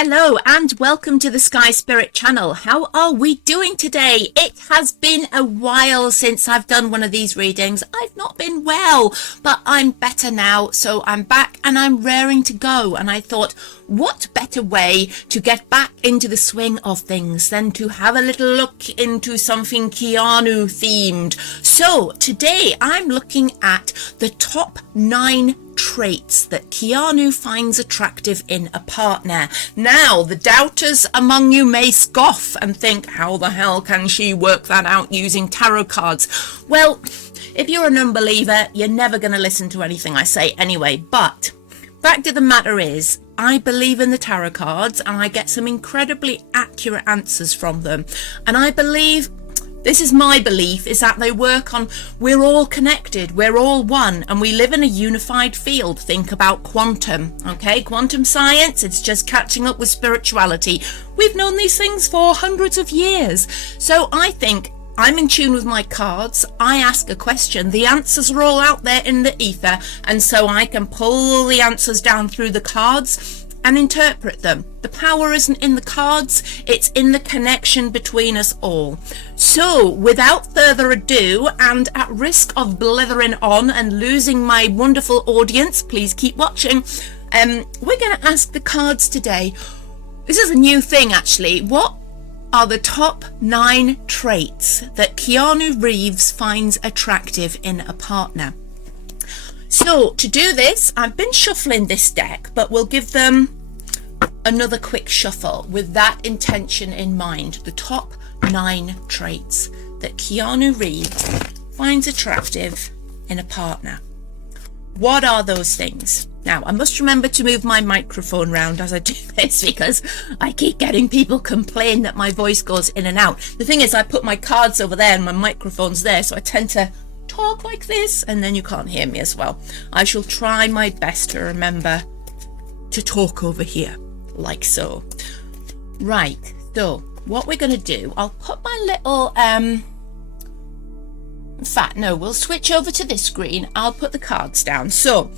Hello and welcome to the Sky Spirit channel. How are we doing today? It has been a while since I've done one of these readings. I've not been well, but I'm better now. So I'm back and I'm raring to go. And I thought, what better way to get back into the swing of things than to have a little look into something Keanu themed. So today I'm looking at the top 9 traits that Keanu finds attractive in a partner. Now, the doubters among you may scoff and think, how the hell can she work that out using tarot cards? Well, if you're an unbeliever, you're never going to listen to anything I say anyway. But fact of the matter is, I believe in the tarot cards and I get some incredibly accurate answers from them. And I believe, this is my belief, is that they work on, we're all connected, we're all one, and we live in a unified field. Think about quantum, okay? Quantum science, it's just catching up with spirituality. We've known these things for hundreds of years. So I think I'm in tune with my cards. I ask a question, the answers are all out there in the ether, and so I can pull the answers down through the cards and interpret them. The power isn't in the cards, it's in the connection between us all. So without further ado, and at risk of blithering on and losing my wonderful audience, please keep watching, we're going to ask the cards today. This is a new thing actually. What are the top 9 traits that Keanu Reeves finds attractive in a partner? So to do this, I've been shuffling this deck, but we'll give them another quick shuffle with that intention in mind. The top 9 traits that Keanu Reeves finds attractive in a partner. What are those things? Now, I must remember to move my microphone round as I do this because I keep getting people complain that my voice goes in and out. The thing is, I put my cards over there and my microphone's there, so I tend to talk like this and then you can't hear me as well. I shall try my best to remember to talk over here like so. Right, so what we're going to do, I'll put my little in fact no, we'll switch over to this screen. I'll put the cards down. So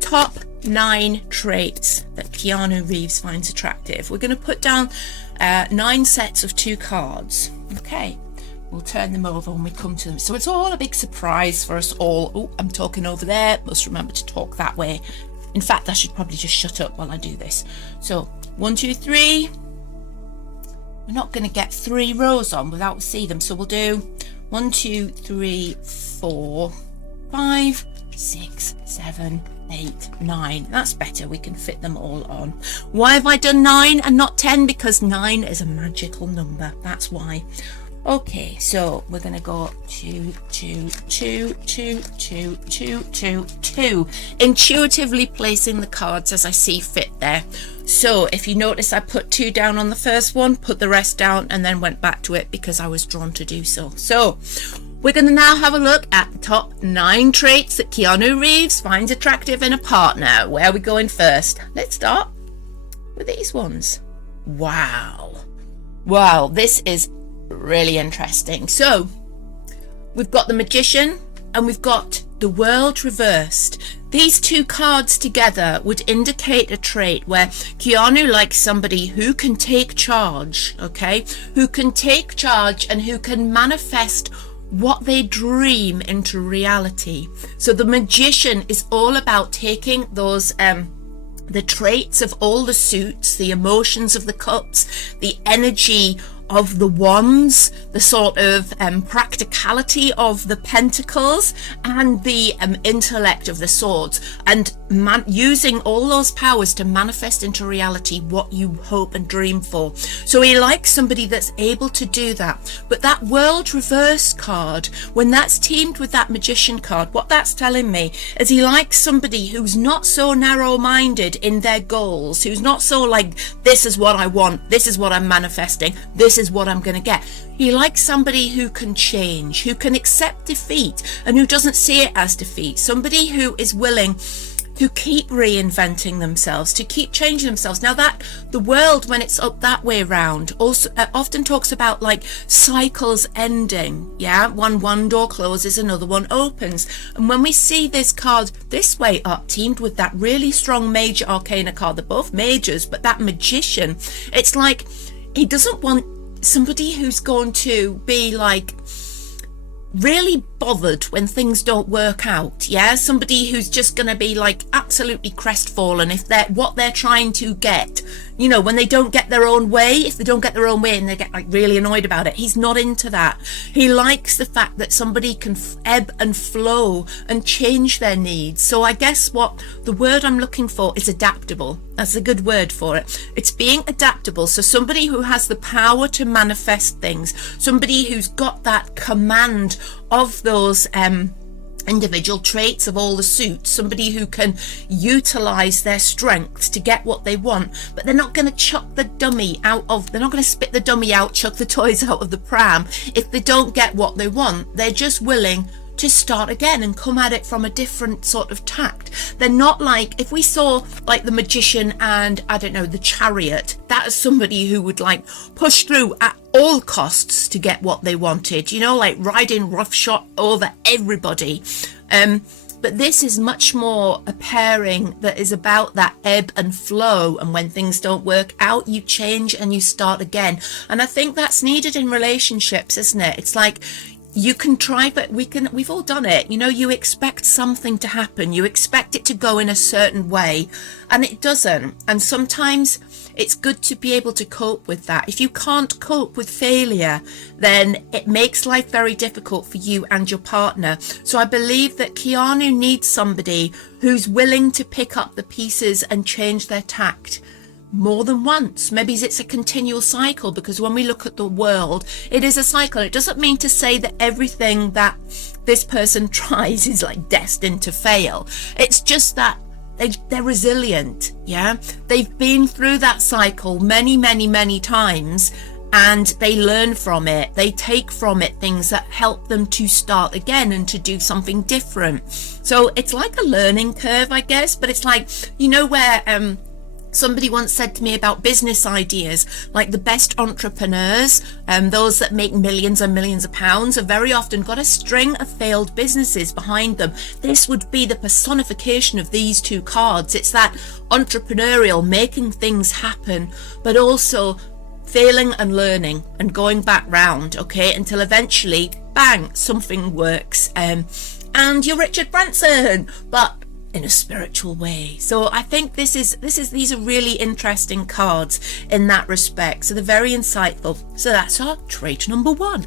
top 9 traits that Keanu Reeves finds attractive. We're going to put down 9 sets of 2 cards. Okay, we'll turn them over when we come to them. So it's all a big surprise for us all. Oh, I'm talking over there. Must remember to talk that way. In fact, I should probably just shut up while I do this. So 1, 2, 3. We're not going to get 3 rows on without see them. So we'll do 1, 2, 3, 4, 5, 6, 7, 8, 9. That's better. We can fit them all on. Why have I done 9 and not 10? Because 9 is a magical number. That's why. Okay, so we're going to go 2, 2, 2, 2, 2, 2, 2, 2. Intuitively placing the cards as I see fit there. So if you notice, I put 2 down on the first one, put the rest down, and then went back to it because I was drawn to do so. So we're going to now have a look at the top 9 traits that Keanu Reeves finds attractive in a partner. Where are we going first? Let's start with these ones. Wow. Wow, this is really interesting. So we've got the Magician and we've got the World reversed. These 2 cards together would indicate a trait where Keanu likes somebody who can take charge, okay? Who can take charge and who can manifest what they dream into reality. So the Magician is all about taking those the traits of all the suits, the emotions of the cups, the energy of the wands, the sort of practicality of the pentacles, and the intellect of the swords, and using all those powers to manifest into reality what you hope and dream for. So he likes somebody that's able to do that. But that World reverse card, when that's teamed with that Magician card, what that's telling me is he likes somebody who's not so narrow-minded in their goals, who's not so like, this is what I want, this is what I'm manifesting, this is what I'm going to get. He likes somebody who can change, who can accept defeat and who doesn't see it as defeat. Somebody who is willing who keep reinventing themselves, to keep changing themselves. Now that the world, when it's up that way around, also often talks about like cycles ending. Yeah, one door closes, another one opens. And when we see this card this way up, teamed with that really strong major arcana card, they're both majors, but that magician, it's like he doesn't want somebody who's going to be like really bothered when things don't work out. Yeah, somebody who's just gonna be like absolutely crestfallen if what they're trying to get, you know, when they don't get their own way, if they don't get their own way and they get like really annoyed about it. He's not into that. He likes the fact that somebody can ebb and flow and change their needs. So I guess what the word I'm looking for is adaptable. That's a good word for it. It's being adaptable. So somebody who has the power to manifest things, somebody who's got that command of those individual traits of all the suits, somebody who can utilize their strengths to get what they want, but they're not going to chuck the dummy they're not going to spit the dummy out, chuck the toys out of the pram if they don't get what they want. They're just willing to start again and come at it from a different sort of tact. They're not like, if we saw like the magician and I don't know, the chariot, that is somebody who would like push through at all costs to get what they wanted, you know, like riding roughshod over everybody. But this is much more a pairing that is about that ebb and flow, and when things don't work out, you change and you start again. And I think that's needed in relationships, isn't it? It's like, you can try, but we've all done it. You know, you expect something to happen. You expect it to go in a certain way and it doesn't. And sometimes it's good to be able to cope with that. If you can't cope with failure, then it makes life very difficult for you and your partner. So I believe that Keanu needs somebody who's willing to pick up the pieces and change their tact more than once. Maybe it's a continual cycle, because when we look at the world, it is a cycle. It doesn't mean to say that everything that this person tries is like destined to fail. It's just that they're resilient. Yeah, they've been through that cycle many times, and they learn from it. They take from it things that help them to start again and to do something different. So it's like a learning curve, I guess. But it's like, you know, where somebody once said to me about business ideas, like the best entrepreneurs, those that make millions and millions of pounds, have very often got a string of failed businesses behind them. This would be the personification of these two cards. It's that entrepreneurial, making things happen, but also failing and learning and going back round, okay, until eventually, bang, something works, and you're Richard Branson, but in a spiritual way. So I think these are really interesting cards in that respect. So they're very insightful. So that's our trait number 1.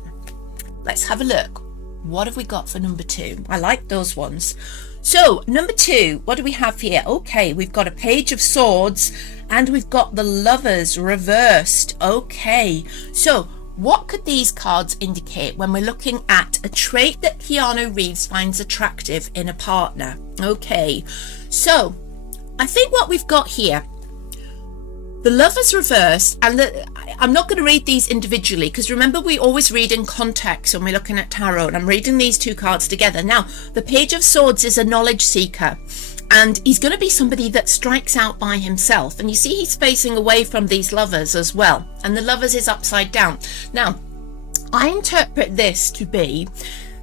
Let's have a look. What have we got for number 2? I like those ones. So number 2, what do we have here? Okay, we've got a Page of Swords and we've got the Lovers reversed. Okay, so what could these cards indicate when we're looking at a trait that Keanu Reeves finds attractive in a partner? Okay, so I think what we've got here, the Lovers reversed, and I'm not going to read these individually, because remember, we always read in context when we're looking at tarot, and I'm reading these two cards together. Now, the Page of Swords is a knowledge seeker, and he's going to be somebody that strikes out by himself. And you see he's facing away from these lovers as well. And the Lovers is upside down. Now, I interpret this to be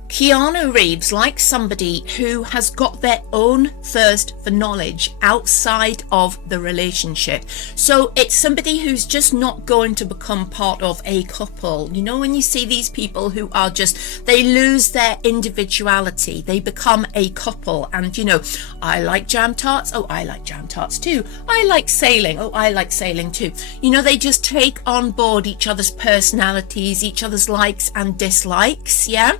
Keanu Reeves likes somebody who has got their own thirst for knowledge outside of the relationship. So it's somebody who's just not going to become part of a couple. You know, when you see these people who are just, they lose their individuality, they become a couple. And, you know, I like jam tarts. Oh, I like jam tarts too. I like sailing. Oh, I like sailing too. You know, they just take on board each other's personalities, each other's likes and dislikes. Yeah.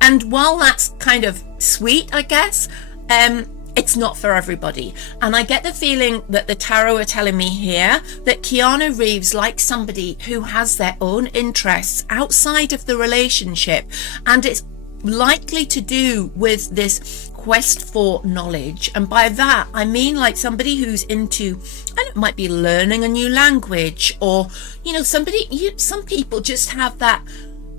And while that's kind of sweet, I guess, it's not for everybody. And I get the feeling that the tarot are telling me here that Keanu Reeves likes somebody who has their own interests outside of the relationship. And it's likely to do with this quest for knowledge. And by that, I mean like somebody who's into, and it might be learning a new language, or, you know, some people just have that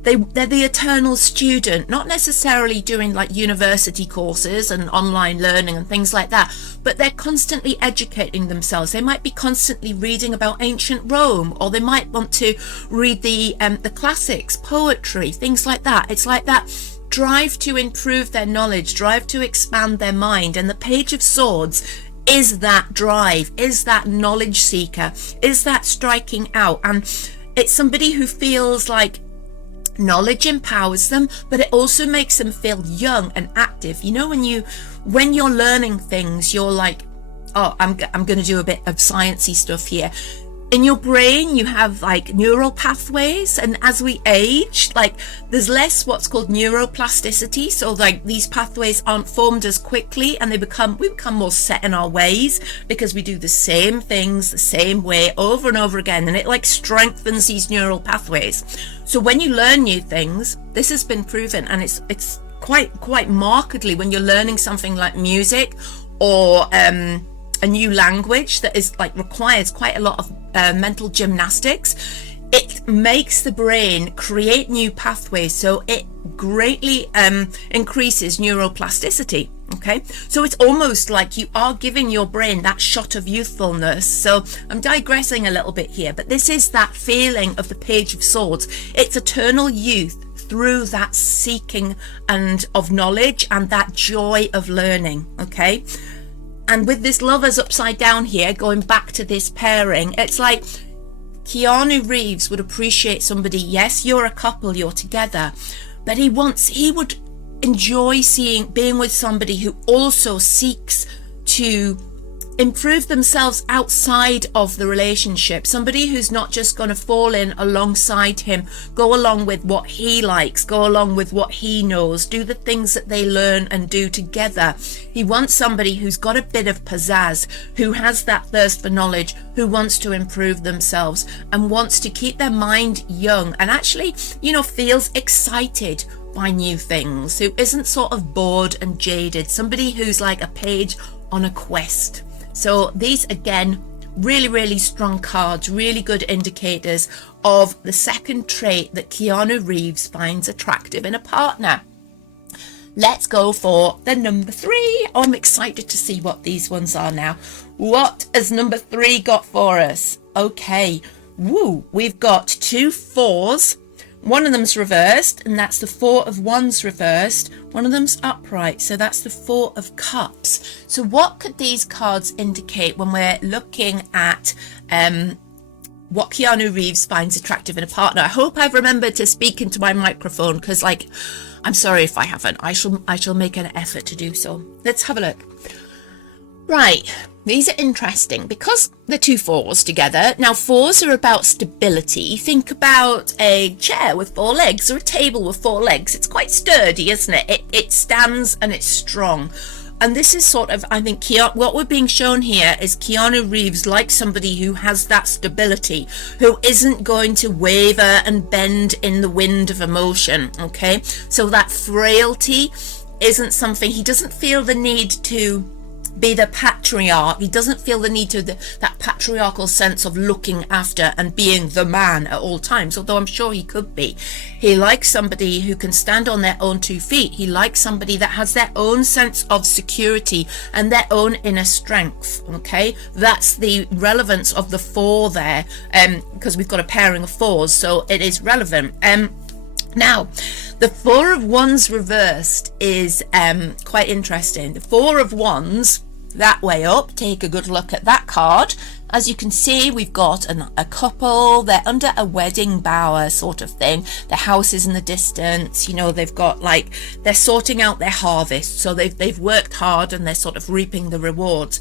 they're the eternal student, not necessarily doing like university courses and online learning and things like that, but they're constantly educating themselves. They might be constantly reading about ancient Rome, or they might want to read the classics, poetry, things like that. It's like that drive to improve their knowledge, drive to expand their mind. And the Page of Swords is that drive, is that knowledge seeker, is that striking out. And it's somebody who feels like knowledge empowers them, but it also makes them feel young and active. You know, when you're learning things, you're like, oh, I'm going to do a bit of sciencey stuff here. In your brain, you have like neural pathways, and as we age, like there's less what's called neuroplasticity. So like these pathways aren't formed as quickly, and we become more set in our ways because we do the same things the same way over and over again, and it like strengthens these neural pathways. So when you learn new things, this has been proven, and it's quite markedly when you're learning something like music or a new language that is like requires quite a lot of mental gymnastics. It makes the brain create new pathways, so it greatly increases neuroplasticity. Okay, so it's almost like you are giving your brain that shot of youthfulness. So I'm digressing a little bit here, but this is that feeling of the Page of Swords. It's eternal youth through that seeking and of knowledge and that joy of learning. Okay, and with this Lovers upside down here, going back to this pairing, it's like Keanu Reeves would appreciate somebody. Yes, you're a couple, you're together, but he would enjoy being with somebody who also seeks to improve themselves outside of the relationship. Somebody who's not just going to fall in alongside him, go along with what he likes, go along with what he knows, do the things that they learn and do together. He wants somebody who's got a bit of pizzazz, who has that thirst for knowledge, who wants to improve themselves and wants to keep their mind young and actually, feels excited by new things, who isn't sort of bored and jaded. Somebody who's like a page on a quest. So these, again, really, really strong cards, really good indicators of the second trait that Keanu Reeves finds attractive in a partner. Let's go for the number 3. Oh, I'm excited to see what these ones are now. What has number 3 got for us? Okay, we've got 2 4s. One of them's reversed, and that's the 4 of Wands reversed. One of them's upright, so that's the 4 of Cups. So what could these cards indicate when we're looking at what Keanu Reeves finds attractive in a partner? I hope I've remembered to speak into my microphone, because I'm sorry if I haven't. I shall make an effort to do so. Let's have a look. Right, these are interesting because they're 2 4s together. Now, 4s are about stability. Think about a chair with 4 legs or a table with 4 legs. It's quite sturdy, isn't it? It stands and it's strong. And this is sort of, I think, what we're being shown here is Keanu Reeves like somebody who has that stability, who isn't going to waver and bend in the wind of emotion, okay? So that frailty isn't something, he doesn't feel the need to be the patriarch. He doesn't feel the need to that patriarchal sense of looking after and being the man at all times, although I'm sure he could be. He likes somebody who can stand on their own 2 feet. He likes somebody that has their own sense of security and their own inner strength. Okay, that's the relevance of the 4 there, because we've got a pairing of 4s, so it is relevant. Now, the 4 of Wands reversed is quite interesting. The 4 of Wands, that way up, take a good look at that card. As you can see, we've got a couple. They're under a wedding bower sort of thing. The house is in the distance. They've got they're sorting out their harvest. So they've worked hard and they're sort of reaping the rewards.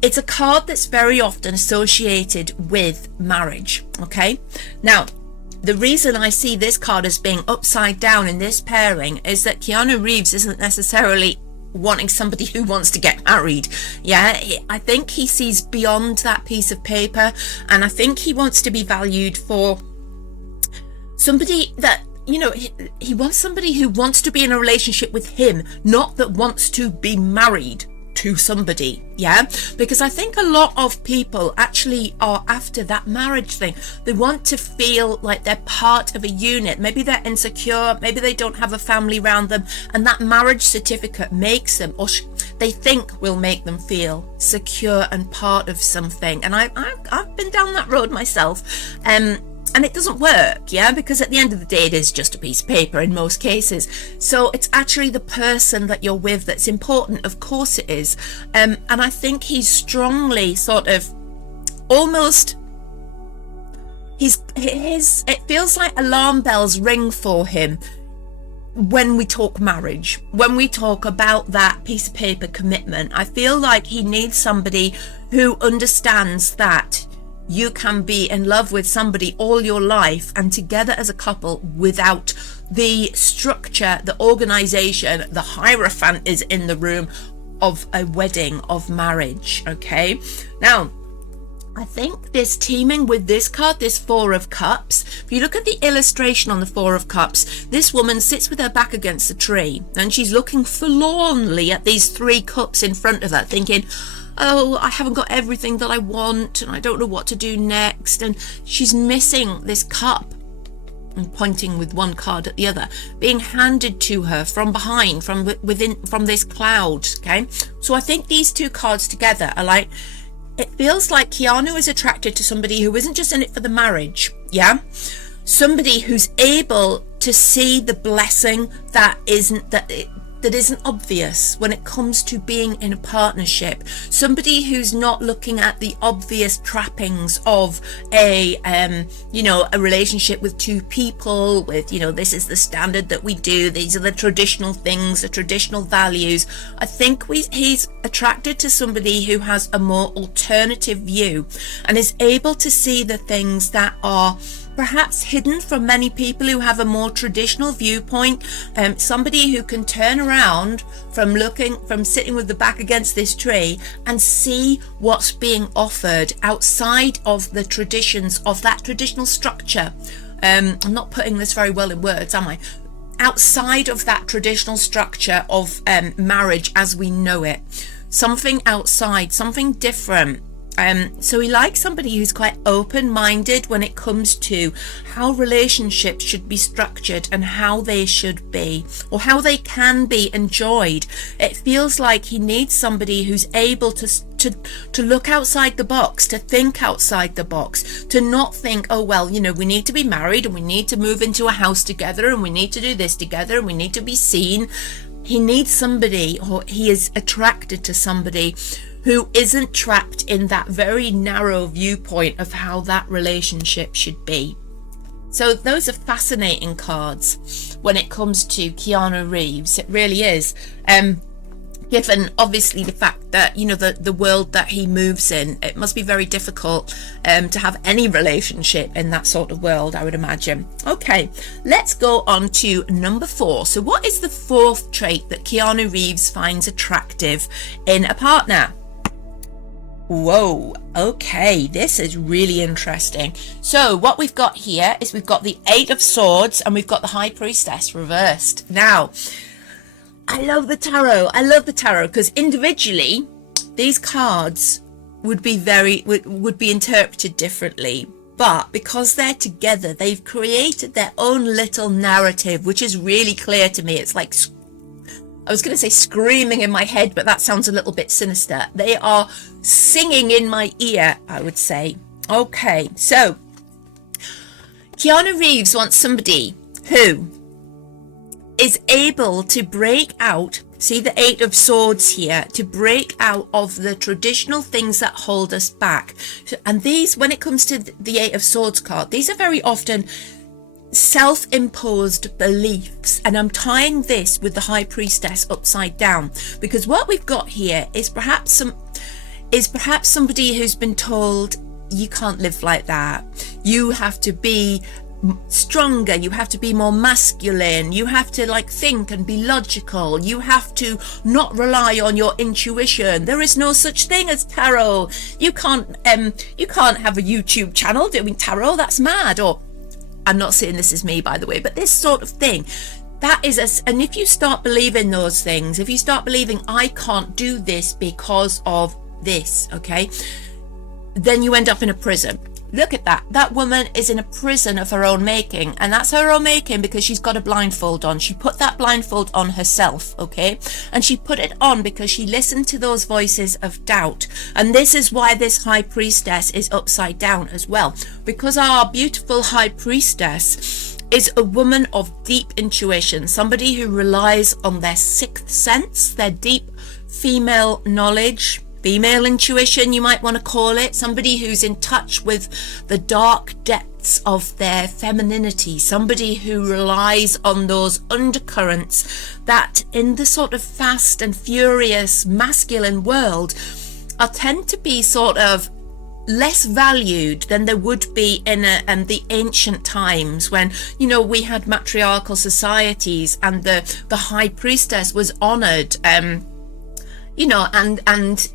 It's a card that's very often associated with marriage. Okay, now, the reason I see this card as being upside down in this pairing is that Keanu Reeves isn't necessarily wanting somebody who wants to get married. Yeah, I think he sees beyond that piece of paper, and I think he wants to be valued for somebody that, he wants somebody who wants to be in a relationship with him, not that wants to be married to somebody. Yeah, because I think a lot of people actually are after that marriage thing. They want to feel like they're part of a unit. Maybe they're insecure, maybe they don't have a family around them, and that marriage certificate makes them, or they think will make them feel secure and part of something. And I've been down that road myself, and it doesn't work, yeah, because at the end of the day it is just a piece of paper in most cases. So it's actually the person that you're with that's important. Of course it is. And I think he's strongly sort of almost, it feels like alarm bells ring for him when we talk marriage, when we talk about that piece of paper commitment. I feel like he needs somebody who understands that you can be in love with somebody all your life and together as a couple without the structure, the organization, the hierophant is in the room of a wedding, of marriage. Okay, now I think this teaming with this card, this Four of Cups, if you look at the illustration on the Four of Cups, this woman sits with her back against the tree and she's looking forlornly at these three cups in front of her, thinking, oh, I haven't got everything that I want and I don't know what to do next. And she's missing this cup, and pointing with one card at the other, being handed to her from behind, from within, from this cloud. Okay, so I think these two cards together are like, it feels like Keanu is attracted to somebody who isn't just in it for the marriage, yeah, somebody who's able to see the blessing that isn't obvious when it comes to being in a partnership. Somebody who's not looking at the obvious trappings of a relationship with two people, with, this is the standard that we do, these are the traditional things, the traditional values. I think he's attracted to somebody who has a more alternative view and is able to see the things that are perhaps hidden from many people who have a more traditional viewpoint. Somebody who can turn around from sitting with the back against this tree and see what's being offered outside of the traditions of that traditional structure. I'm not putting this very well in words, am I? Outside of that traditional structure of marriage as we know it. Something outside, something different. So he likes somebody who's quite open-minded when it comes to how relationships should be structured and how they should be, or how they can be enjoyed. It feels like he needs somebody who's able to look outside the box, to think outside the box, to not think, oh well, we need to be married and we need to move into a house together and we need to do this together and we need to be seen. He needs somebody, or he is attracted to somebody who isn't trapped in that very narrow viewpoint of how that relationship should be. So those are fascinating cards when it comes to Keanu Reeves. It really is. Given obviously the fact that, the world that he moves in, it must be very difficult to have any relationship in that sort of world, I would imagine. Okay, let's go on to number 4. So what is the 4th trait that Keanu Reeves finds attractive in a partner? Whoa, okay, this is really interesting. So what we've got here is we've got the 8 of Swords and we've got the High Priestess reversed. Now, I love the tarot. I love the tarot because individually these cards would be interpreted differently. But because they're together, they've created their own little narrative, which is really clear to me. It's like, I was going to say screaming in my head, but that sounds a little bit sinister. They are singing in my ear, I would say. Okay, so Keanu Reeves wants somebody who is able to break out, see the 8 of Swords here, to break out of the traditional things that hold us back. And these, when it comes to the 8 of Swords card, these are very often self-imposed beliefs, and I'm tying this with the High Priestess upside down because what we've got here is perhaps somebody who's been told, you can't live like that, you have to be stronger, you have to be more masculine, you have to think and be logical, you have to not rely on your intuition, there is no such thing as tarot, you can't have a YouTube channel doing tarot, that's mad. Or I'm not saying this is me, by the way, but this sort of thing. that is and if you start believing those things, if you start believing I can't do this because of this, okay, then you end up in a prison. Look at that. That woman is in a prison of her own making, and that's her own making because she's got a blindfold on. She put that blindfold on herself, okay? And she put it on because she listened to those voices of doubt. And this is why this high priestess is upside down as well, because our beautiful high priestess is a woman of deep intuition, somebody who relies on their sixth sense, their deep female knowledge, female intuition, you might want to call it, somebody who's in touch with the dark depths of their femininity, somebody who relies on those undercurrents that in the sort of fast and furious masculine world tend to be sort of less valued than there would be in the ancient times when, you know, we had matriarchal societies and the high priestess was honored, you know, and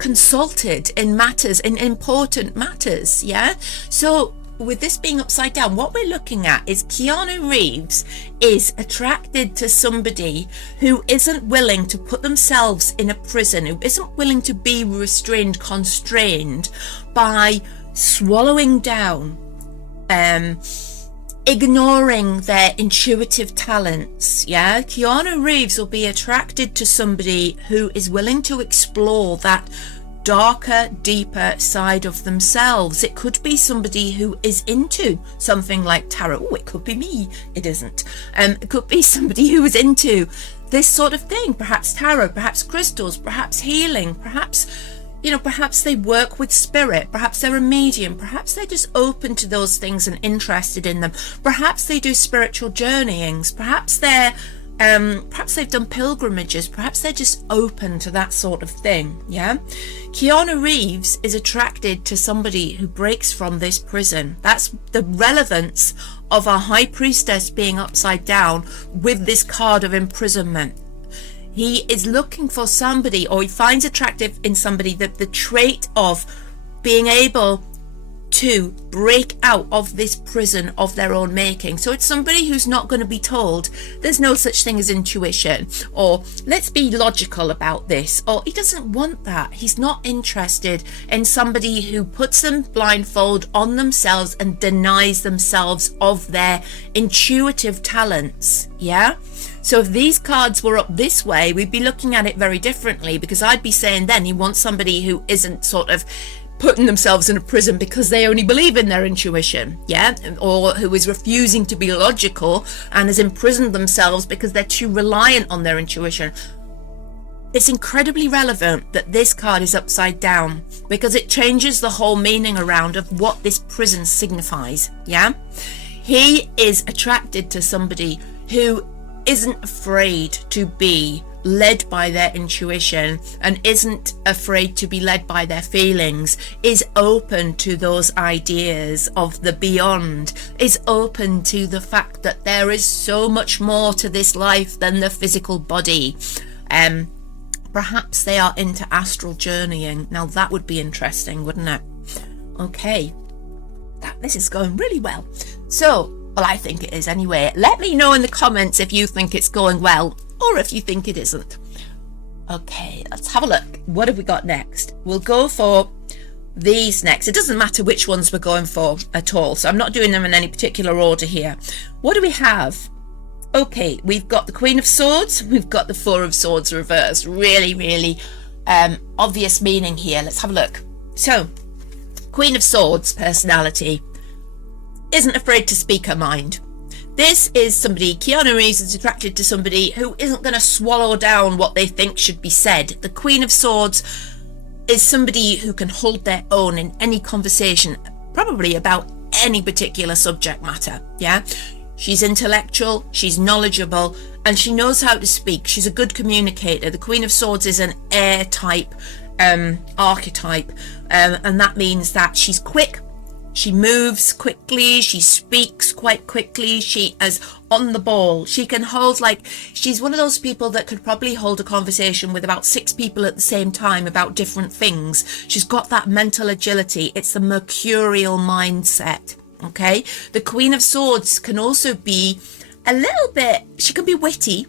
consulted in matters, in important matters. Yeah. So with this being upside down, what we're looking at is Keanu Reeves is attracted to somebody who isn't willing to put themselves in a prison, who isn't willing to be restrained, constrained by swallowing down, ignoring their intuitive talents. Yeah, Keanu Reeves will be attracted to somebody who is willing to explore that darker, deeper side of themselves. It could be somebody who is into something like tarot. Oh, it could be me. It isn't. It could be somebody who is into this sort of thing. Perhaps tarot, perhaps crystals, perhaps healing, perhaps, you know, perhaps they work with spirit, perhaps they're a medium, perhaps they're just open to those things and interested in them, perhaps they do spiritual journeyings, perhaps they've done pilgrimages, perhaps they're just open to that sort of thing. Yeah, Keanu Reeves is attracted to somebody who breaks from this prison. That's the relevance of our high priestess being upside down with this card of imprisonment. He is looking for somebody, or he finds attractive in somebody that the trait of being able to break out of this prison of their own making. So it's somebody who's not going to be told there's no such thing as intuition, or let's be logical about this, or he doesn't want that. He's not interested in somebody who puts them blindfold on themselves and denies themselves of their intuitive talents. Yeah. So if these cards were up this way, we'd be looking at it very differently, because I'd be saying then he wants somebody who isn't sort of putting themselves in a prison because they only believe in their intuition, yeah, or who is refusing to be logical and has imprisoned themselves because they're too reliant on their intuition. It's incredibly relevant that this card is upside down, because it changes the whole meaning around of what this prison signifies. Yeah, he is attracted to somebody who isn't afraid to be led by their intuition and isn't afraid to be led by their feelings, is open to those ideas of the beyond, is open to the fact that there is so much more to this life than the physical body. Perhaps they are into astral journeying. Now that would be interesting, wouldn't it? Okay, this is going really well. So, well, I think it is anyway. Let me know in the comments if you think it's going well, or if you think it isn't. Okay, let's have a look. What have we got next? We'll go for these next. It doesn't matter which ones we're going for at all, so I'm not doing them in any particular order here. What do we have? Okay, we've got the Queen of Swords, we've got the Four of Swords reversed. Really, really obvious meaning here. Let's have a look. So, Queen of Swords personality isn't afraid to speak her mind. This is somebody, Keanu Reeves is attracted to somebody who isn't going to swallow down what they think should be said. The Queen of Swords is somebody who can hold their own in any conversation, probably about any particular subject matter. Yeah, she's intellectual, she's knowledgeable, and she knows how to speak. She's a good communicator. The Queen of Swords is an air type archetype, and that means that she's quick. She moves quickly, she speaks quite quickly, she is on the ball. She can hold, like, she's one of those people that could probably hold a conversation with about 6 people at the same time about different things. She's got that mental agility. It's the mercurial mindset, okay? The Queen of Swords can also be a little bit, she can be witty.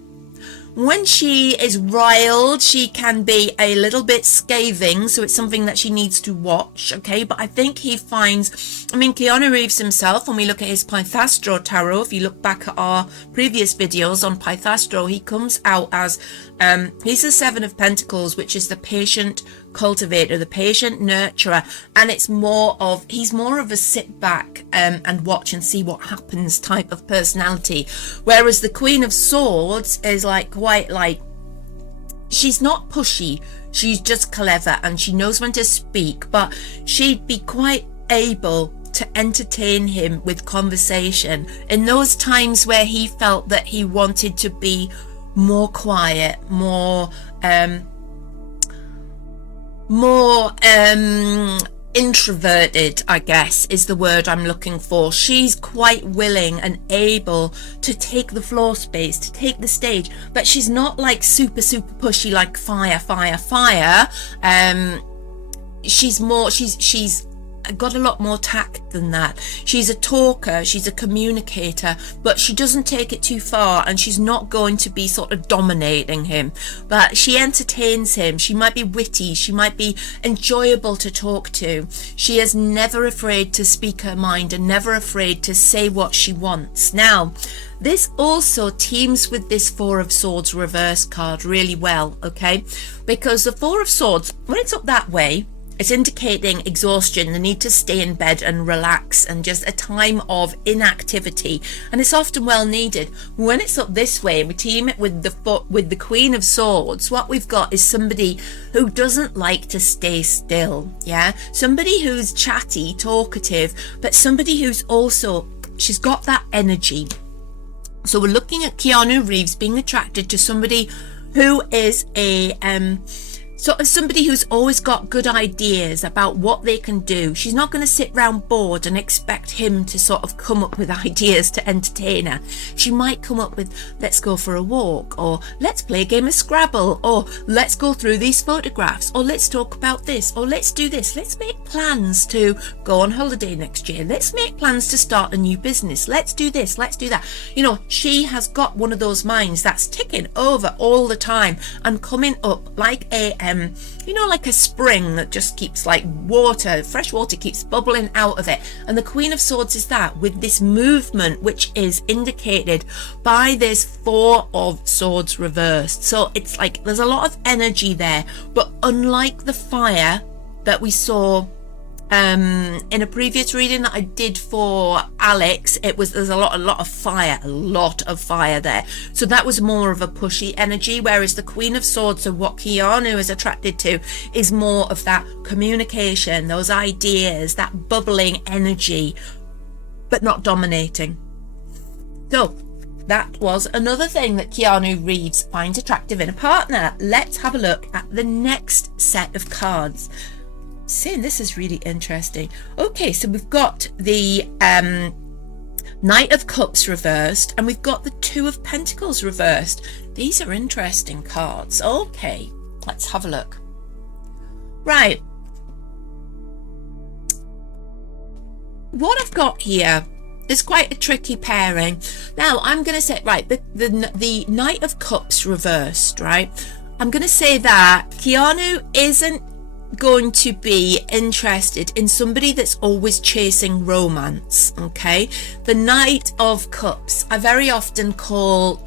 When she is riled, she can be a little bit scathing, so it's something that she needs to watch, okay? But I think he finds, I mean, Keanu Reeves himself, when we look at his Pythastro tarot, if you look back at our previous videos on Pythastro, he comes out as, he's the Seven of Pentacles, which is the patient cultivator, the patient nurturer, and it's more of, he's more of a sit back and watch and see what happens type of personality, whereas the Queen of Swords is like quite like, she's not pushy, she's just clever and she knows when to speak, but she'd be quite able to entertain him with conversation in those times where he felt that he wanted to be more quiet, more introverted, I guess is the word I'm looking for. She's quite willing and able to take the floor space, to take the stage, but she's not like super pushy like fire. She's more, she's got a lot more tact than that. She's a talker, she's a communicator, but she doesn't take it too far, and she's not going to be sort of dominating him, but she entertains him. She might be witty, she might be enjoyable to talk to. She is never afraid to speak her mind and never afraid to say what she wants. Now, this also teams with this Four of Swords reverse card really well, okay? Because the Four of Swords, when it's up that way, it's indicating exhaustion, the need to stay in bed and relax, and just a time of inactivity, and it's often well needed. When it's up this way and we team it with the Queen of Swords, what we've got is somebody who doesn't like to stay still, yeah? Somebody who's chatty, talkative, but somebody who's also, she's got that energy. So we're looking at Keanu Reeves being attracted to somebody who is a sort of somebody who's always got good ideas about what they can do. She's not going to sit round bored and expect him to sort of come up with ideas to entertain her. She might come up with, let's go for a walk, or let's play a game of Scrabble, or let's go through these photographs, or let's talk about this, or let's do this. Let's make plans to go on holiday next year. Let's make plans to start a new business. Let's do this, let's do that. You know, she has got one of those minds that's ticking over all the time and coming up like a you know, like a spring that just keeps like water, fresh water keeps bubbling out of it. And the Queen of Swords is that, with this movement which is indicated by this Four of Swords reversed. So it's like there's a lot of energy there, but unlike the fire that we saw in a previous reading that I did for Alex, there's a lot of fire there. So that was more of a pushy energy, whereas the Queen of Swords, so what Keanu is attracted to, is more of that communication, those ideas, that bubbling energy, but not dominating. So that was another thing that Keanu Reeves finds attractive in a partner. Let's have a look at the next set of cards. Saying this is really interesting. Okay, so we've got the Knight of Cups reversed, and we've got the Two of Pentacles reversed. These are interesting cards. Okay, let's have a look. Right, what I've got here is quite a tricky pairing. Now I'm going to say, right, the Knight of Cups reversed, right? I'm going to say that Keanu isn't going to be interested in somebody that's always chasing romance, okay? The Knight of Cups I very often call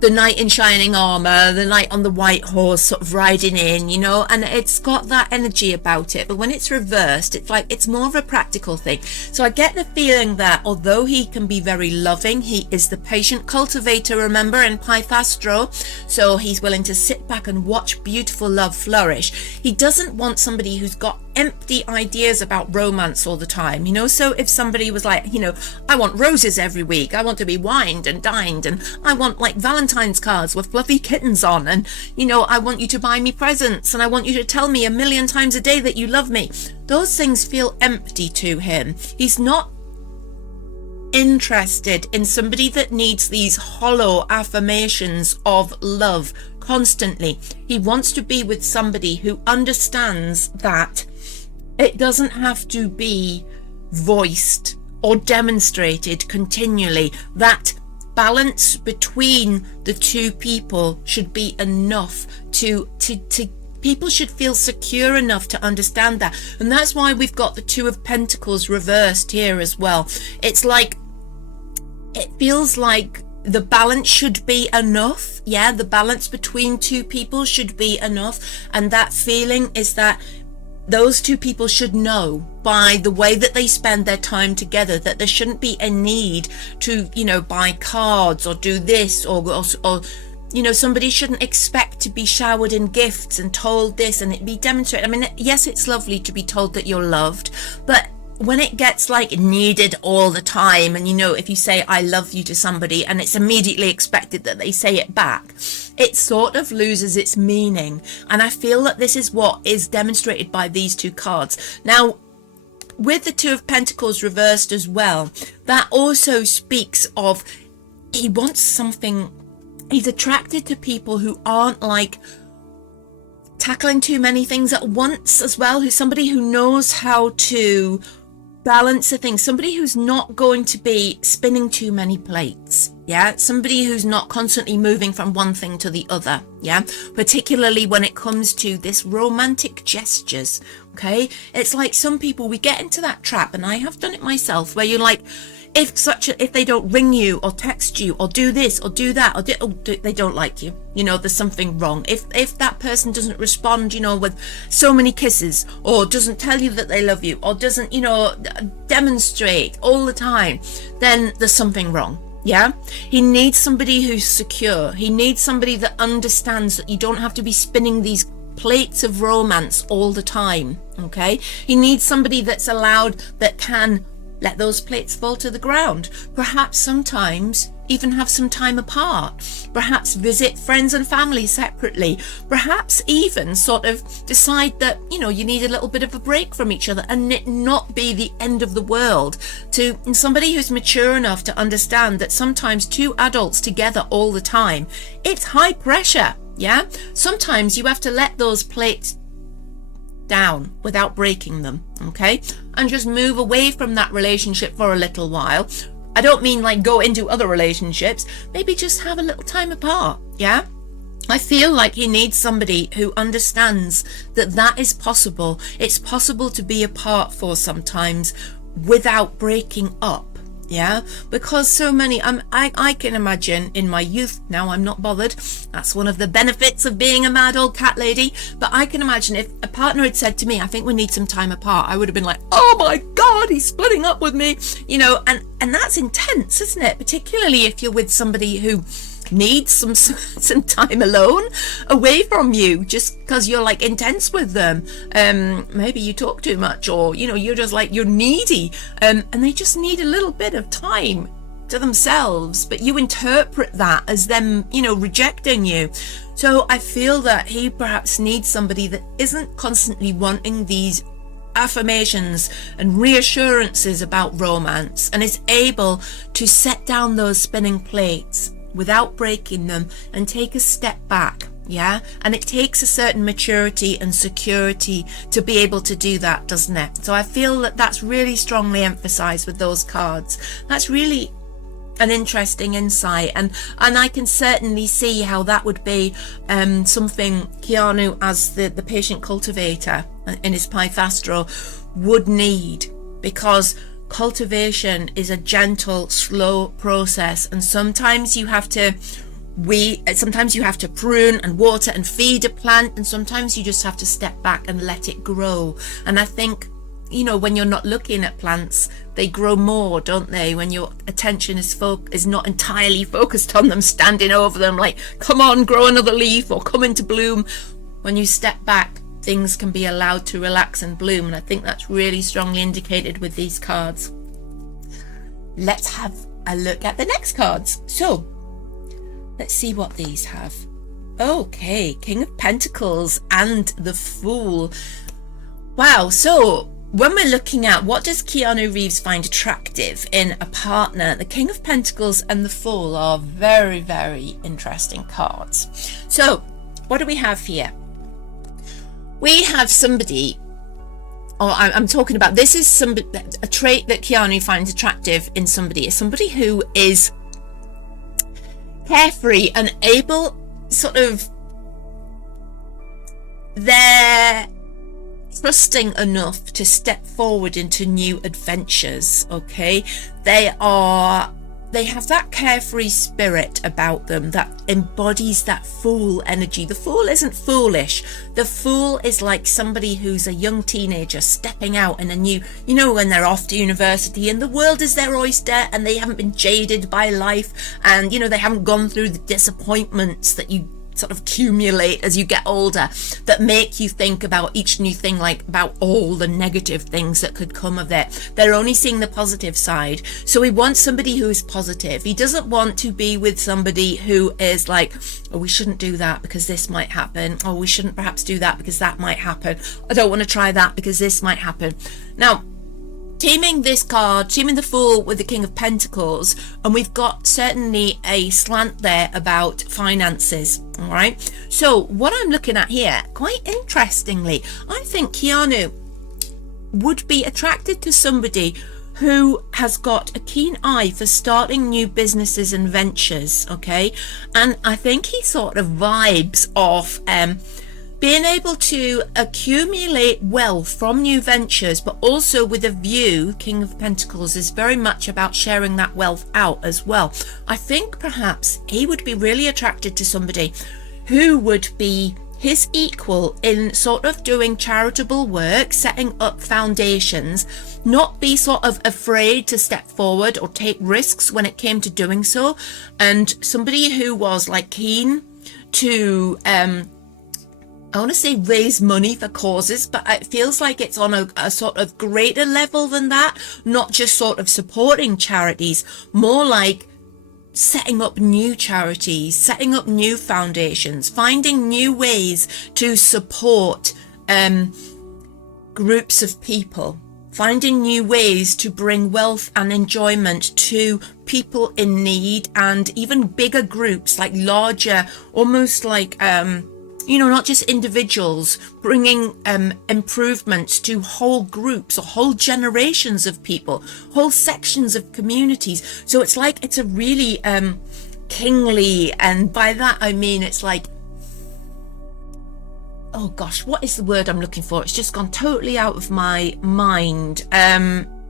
the knight in shining armor, the knight on the white horse sort of riding in, you know, and it's got that energy about it. But when it's reversed, it's like it's more of a practical thing. So I get the feeling that although he can be very loving, he is the patient cultivator, remember, in Pythastro, so he's willing to sit back and watch beautiful love flourish. He doesn't want somebody who's got empty ideas about romance all the time, you know. So if somebody was like, you know, I want roses every week, I want to be wined and dined, and I want like Valentine's cards with fluffy kittens on, and you know, I want you to buy me presents, and I want you to tell me 1,000,000 times a day that you love me, those things feel empty to him. He's not interested in somebody that needs these hollow affirmations of love constantly. He wants to be with somebody who understands that it doesn't have to be voiced or demonstrated continually. That balance between the two people should be enough to people should feel secure enough to understand that. And that's why we've got the Two of Pentacles reversed here as well. It's like, it feels like the balance should be enough. Yeah, the balance between two people should be enough. And that feeling is that those two people should know by the way that they spend their time together that there shouldn't be a need to, you know, buy cards or do this or you know, somebody shouldn't expect to be showered in gifts and told this and it be demonstrated. I mean, yes, it's lovely to be told that you're loved, but when it gets like needed all the time, and you know, if you say I love you to somebody and it's immediately expected that they say it back, it sort of loses its meaning. And I feel that this is what is demonstrated by these two cards. Now, with the Two of Pentacles reversed as well, that also speaks of he wants something. He's attracted to people who aren't like tackling too many things at once as well. Who's somebody who knows how to balance a thing, somebody who's not going to be spinning too many plates. Yeah, somebody who's not constantly moving from one thing to the other. Yeah, particularly when it comes to this romantic gestures. Okay, it's like some people, we get into that trap, and I have done it myself, where you're like, if they don't ring you or text you or do this or do that, or they don't like you, you know, there's something wrong. If that person doesn't respond, you know, with so many kisses, or doesn't tell you that they love you, or doesn't, you know, demonstrate all the time, then there's something wrong. Yeah, he needs somebody who's secure. He needs somebody that understands that you don't have to be spinning these plates of romance all the time. Okay, he needs somebody that's allowed, that can let those plates fall to the ground. Perhaps sometimes even have some time apart. Perhaps visit friends and family separately. Perhaps even sort of decide that, you know, you need a little bit of a break from each other, and it not be the end of the world. To somebody who's mature enough to understand that sometimes two adults together all the time, it's high pressure. Yeah, sometimes you have to let those plates down without breaking them, okay, and just move away from that relationship for a little while. I don't mean like go into other relationships, maybe just have a little time apart. Yeah, I feel like he needs somebody who understands that that is possible. It's possible to be apart for sometimes without breaking up. Yeah, because so many, I can imagine in my youth, now I'm not bothered, that's one of the benefits of being a mad old cat lady, but I can imagine if a partner had said to me, I think we need some time apart, I would have been like, oh my god, he's splitting up with me, you know, and that's intense, isn't it? Particularly if you're with somebody who needs some time alone, away from you, just because you're like intense with them. Maybe you talk too much, or you know, you're just like, you're needy, and they just need a little bit of time to themselves, but you interpret that as them, you know, rejecting you. So I feel that he perhaps needs somebody that isn't constantly wanting these affirmations and reassurances about romance, and is able to set down those spinning plates without breaking them and take a step back. Yeah, and it takes a certain maturity and security to be able to do that, doesn't it? So I feel that that's really strongly emphasized with those cards. That's really an interesting insight, and I can certainly see how that would be something Keanu, as the patient cultivator in his Pythastro, would need, because cultivation is a gentle, slow process, and sometimes you have to prune and water and feed a plant, and sometimes you just have to step back and let it grow. And I think, you know, when you're not looking at plants, they grow more, don't they? When your attention is not entirely focused on them, standing over them like, come on, grow another leaf or come into bloom. When you step back, things can be allowed to relax and bloom, and I think that's really strongly indicated with these cards. Let's have a look at the next cards. So let's see what these have. Okay, King of Pentacles and the Fool. Wow, so when we're looking at what does Keanu Reeves find attractive in a partner, the King of Pentacles and the Fool are very, very interesting cards. So what do we have here? We have somebody I'm talking about, this is somebody, a trait that Keanu finds attractive in somebody, is somebody who is carefree and able, sort of, they're trusting enough to step forward into new adventures. Okay, they have that carefree spirit about them that embodies that fool energy. The fool isn't foolish. The fool is like somebody who's a young teenager stepping out in a new, you know, when they're off to university and the world is their oyster and they haven't been jaded by life, and, you know, they haven't gone through the disappointments that you sort of accumulate as you get older, that make you think about each new thing, like about all the negative things that could come of it. They're only seeing the positive side. So he wants somebody who is positive. He doesn't want to be with somebody who is like, oh, we shouldn't do that because this might happen. Oh, we shouldn't perhaps do that because that might happen. I don't want to try that because this might happen. Now, teaming this card, teaming the Fool with the King of Pentacles, and we've got certainly a slant there about finances. All right, so what I'm looking at here, quite interestingly, I think Keanu would be attracted to somebody who has got a keen eye for starting new businesses and ventures. Okay, and I think he sort of vibes off being able to accumulate wealth from new ventures, but also with a view. King of Pentacles is very much about sharing that wealth out as well. I think perhaps he would be really attracted to somebody who would be his equal in sort of doing charitable work, setting up foundations, not be sort of afraid to step forward or take risks when it came to doing so, and somebody who was like keen to I want to say raise money for causes, but it feels like it's on a sort of greater level than that, not just sort of supporting charities, more like setting up new charities, setting up new foundations, finding new ways to support groups of people, finding new ways to bring wealth and enjoyment to people in need, and even bigger groups, like larger, almost like you know, not just individuals, bringing improvements to whole groups or whole generations of people, whole sections of communities. So it's like, it's a really kingly, and by that I mean it's like, oh gosh, what is the word I'm looking for? It's just gone totally out of my mind.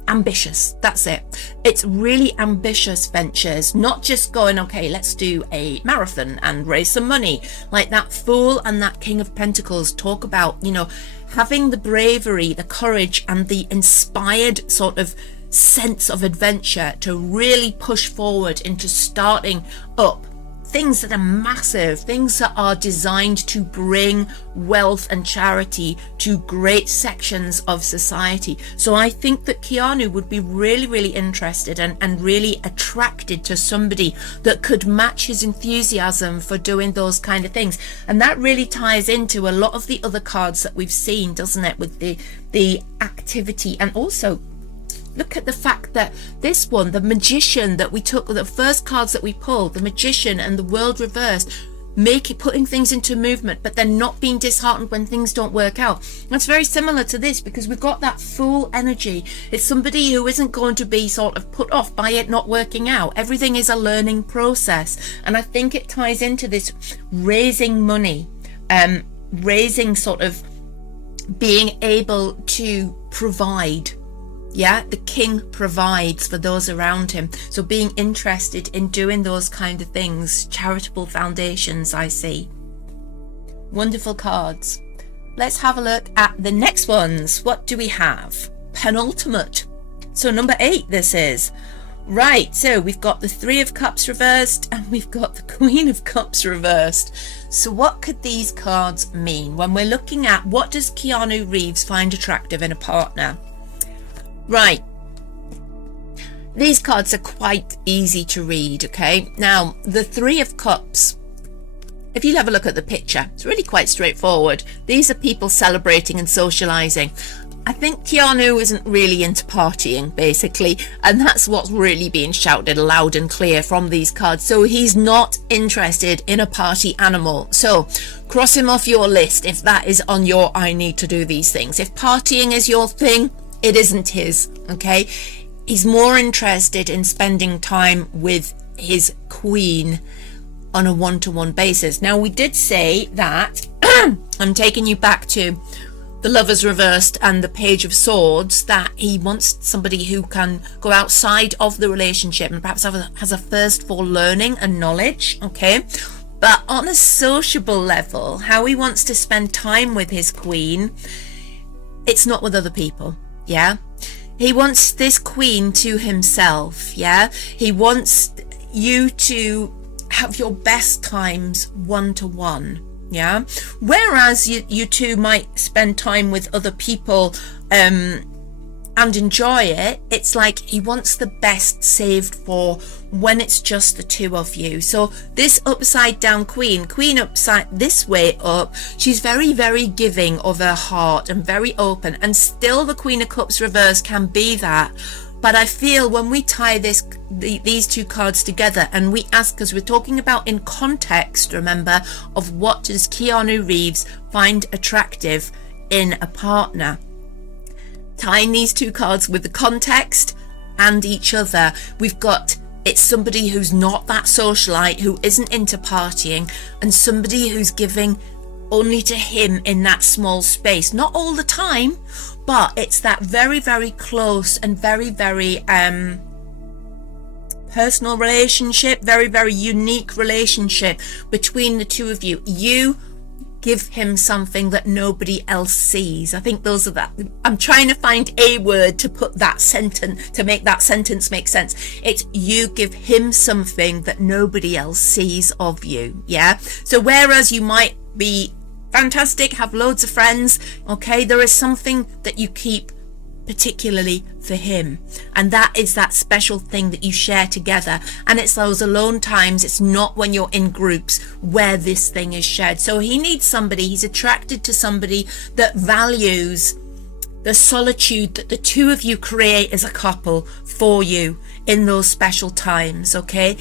Ambitious, that's it. It's really ambitious ventures, not just going, okay, let's do a marathon and raise some money. Like that Fool and that King of Pentacles talk about, you know, having the bravery, the courage, and the inspired sort of sense of adventure to really push forward into starting up things that are massive, things that are designed to bring wealth and charity to great sections of society. So I think that Keanu would be really, really interested and really attracted to somebody that could match his enthusiasm for doing those kind of things. And that really ties into a lot of the other cards that we've seen, doesn't it, with the activity. And also, look at the fact that this one, the Magician, that we took, the first cards that we pulled, the Magician and the World reversed, putting things into movement, but then not being disheartened when things don't work out. That's very similar to this, because we've got that Fool energy. It's somebody who isn't going to be sort of put off by it not working out. Everything is a learning process. And I think it ties into this raising money, raising sort of being able to provide. Yeah, the king provides for those around him. So being interested in doing those kind of things, charitable foundations, I see. Wonderful cards. Let's have a look at the next ones. What do we have? Penultimate. So number 8 this is. Right, so we've got the Three of Cups reversed and we've got the Queen of Cups reversed. So what could these cards mean when we're looking at what does Keanu Reeves find attractive in a partner? Right, these cards are quite easy to read, okay? Now, the Three of Cups, if you have a look at the picture, it's really quite straightforward. These are people celebrating and socializing. I think Keanu isn't really into partying, basically, and that's what's really being shouted loud and clear from these cards. So he's not interested in a party animal. So cross him off your list if that is on your I need to do these things. If partying is your thing, it isn't his, okay? He's more interested in spending time with his queen on a one-to-one basis. Now, we did say that I'm taking you back to the Lovers reversed and the Page of Swords, that he wants somebody who can go outside of the relationship and perhaps has a thirst for learning and knowledge, okay? But on a sociable level, how he wants to spend time with his queen, it's not with other people, yeah? He wants this queen to himself, yeah? He wants you to have your best times one-to-one, yeah? Whereas you two might spend time with other people and enjoy it, it's like he wants the best saved for when it's just the two of you. So this upside down queen upside this way up, she's very, very giving of her heart and very open, and still the Queen of Cups reverse can be that. But I feel when we tie these two cards together and we ask, because we're talking about in context, remember, of what does Keanu Reeves find attractive in a partner, tying these two cards with the context and each other, we've got, it's somebody who's not that socialite, who isn't into partying, and somebody who's giving only to him in that small space. Not all the time, but it's that very, very close and very, very personal relationship, very, very unique relationship between the two of you. You give him something that nobody else sees. I think those are that. I'm trying to find a word to put that sentence, to make that sentence make sense. It's you give him something that nobody else sees of you, yeah? So whereas you might be fantastic, have loads of friends, okay, there is something that you keep particularly for him, and that is that special thing that you share together. And it's those alone times, it's not when you're in groups where this thing is shared. So he needs somebody, he's attracted to somebody that values the solitude that the two of you create as a couple for you in those special times, okay?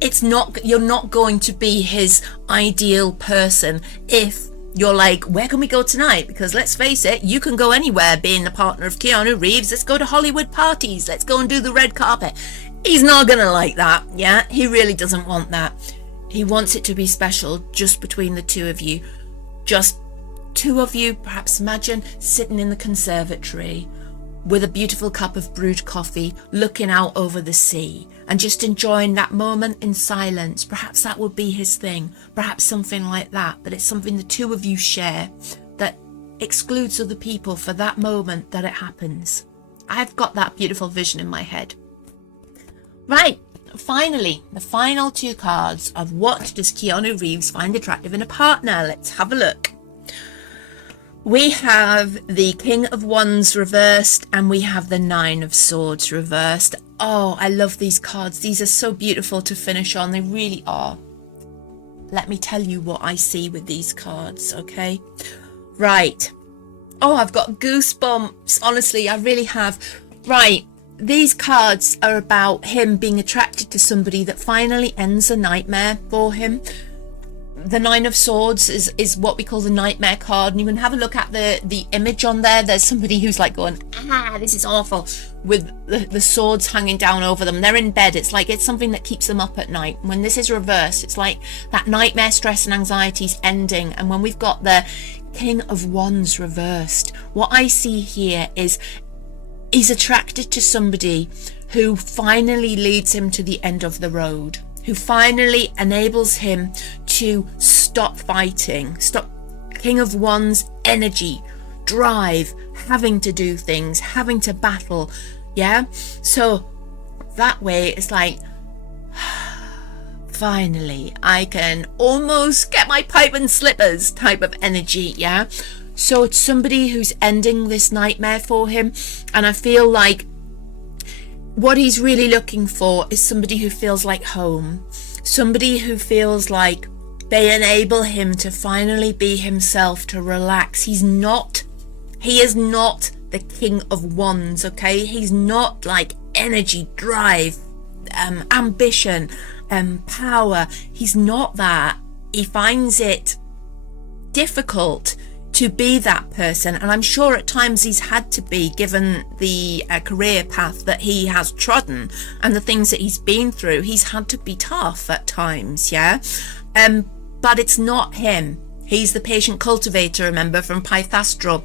It's not, you're not going to be his ideal person if you're like, where can we go tonight? Because let's face it, you can go anywhere being the partner of Keanu Reeves. Let's go to Hollywood parties. Let's go and do the red carpet. He's not gonna like that, yeah? He really doesn't want that. He wants it to be special just between the two of you. Just two of you, perhaps imagine sitting in the conservatory with a beautiful cup of brewed coffee, looking out over the sea and just enjoying that moment in silence. Perhaps that would be his thing, perhaps something like that, but it's something the two of you share that excludes other people for that moment that it happens. I've got that beautiful vision in my head. Right, finally, the final two cards of what does Keanu Reeves find attractive in a partner. Let's have a look. We have the King of Wands reversed and we have the Nine of Swords reversed. Oh, I love these cards. These are so beautiful to finish on. They really are. Let me tell you what I see with these cards, okay? Right. Oh, I've got goosebumps. Honestly, I really have. Right. These cards are about him being attracted to somebody that finally ends a nightmare for him. The Nine of Swords is what we call the nightmare card, and you can have a look at the image on there. There's somebody who's like going, this is awful, with the swords hanging down over them. They're in bed. It's like it's something that keeps them up at night. When this is reversed, it's like that nightmare, stress and anxiety's ending. And when we've got the King of Wands reversed, what I see here is he's attracted to somebody who finally leads him to the end of the road, who finally enables him to stop fighting, stop. King of Wands energy, drive, having to do things, having to battle, yeah? So that way it's like, finally, I can almost get my pipe and slippers type of energy, yeah? So it's somebody who's ending this nightmare for him, and I feel like what he's really looking for is somebody who feels like home, somebody who feels like they enable him to finally be himself, to relax. He is not the King of Wands, okay? He's not like energy, drive, ambition, power. He's not that. He finds it difficult to be that person, and I'm sure at times he's had to be, given the career path that he has trodden and the things that he's been through. He's had to be tough at times, yeah, but it's not him. He's the patient cultivator, remember, from Pythastro.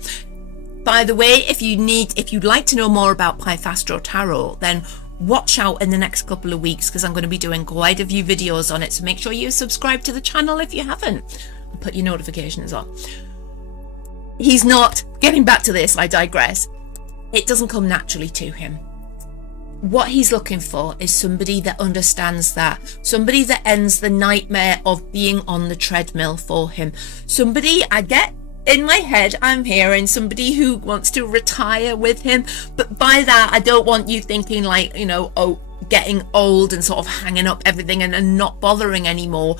By the way, if you'd like to know more about Pythastro Tarot, then watch out in the next couple of weeks, because I'm going to be doing quite a few videos on it, so make sure you subscribe to the channel if you haven't, and put your notifications on. He's not, getting back to this, I digress, it doesn't come naturally to him. What he's looking for is somebody that understands that, somebody that ends the nightmare of being on the treadmill for him, somebody, I get in my head, I'm hearing somebody who wants to retire with him, but by that I don't want you thinking like, you know, oh, getting old and sort of hanging up everything and not bothering anymore.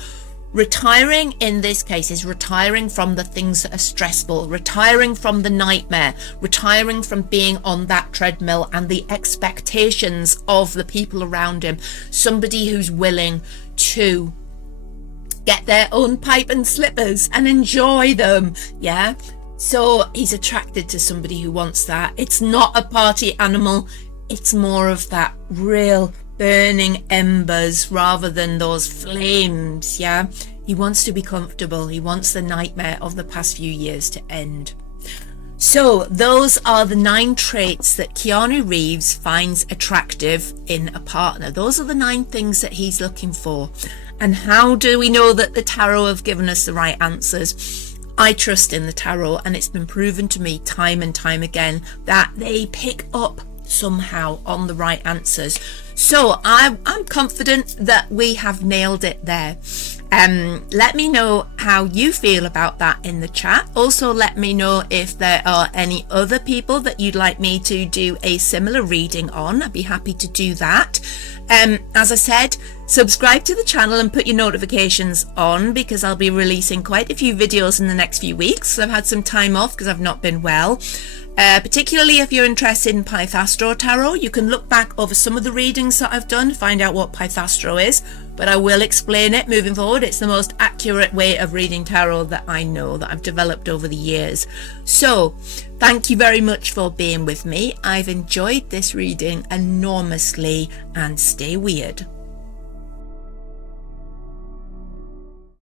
Retiring in this case is retiring from the things that are stressful, retiring from the nightmare, retiring from being on that treadmill and the expectations of the people around him. Somebody who's willing to get their own pipe and slippers and enjoy them, yeah? So he's attracted to somebody who wants that. It's not a party animal, it's more of that real burning embers rather than those flames, yeah? He wants to be comfortable. He wants the nightmare of the past few years to end. So those are the 9 traits that Keanu Reeves finds attractive in a partner. Those are the 9 things that he's looking for. And how do we know that the tarot have given us the right answers? I trust in the tarot, and it's been proven to me time and time again that they pick up somehow on the right answers. So I'm confident that we have nailed it there. Let me know how you feel about that in the chat. Also, let me know if there are any other people that you'd like me to do a similar reading on. I'd be happy to do that. As I said, subscribe to the channel and put your notifications on, because I'll be releasing quite a few videos in the next few weeks. I've had some time off because I've not been well. Particularly if you're interested in Pythastro Tarot, you can look back over some of the readings that I've done, find out what Pythastro is, but I will explain it moving forward. It's the most accurate way of reading tarot that I know, that I've developed over the years. So thank you very much for being with me. I've enjoyed this reading enormously, and stay weird.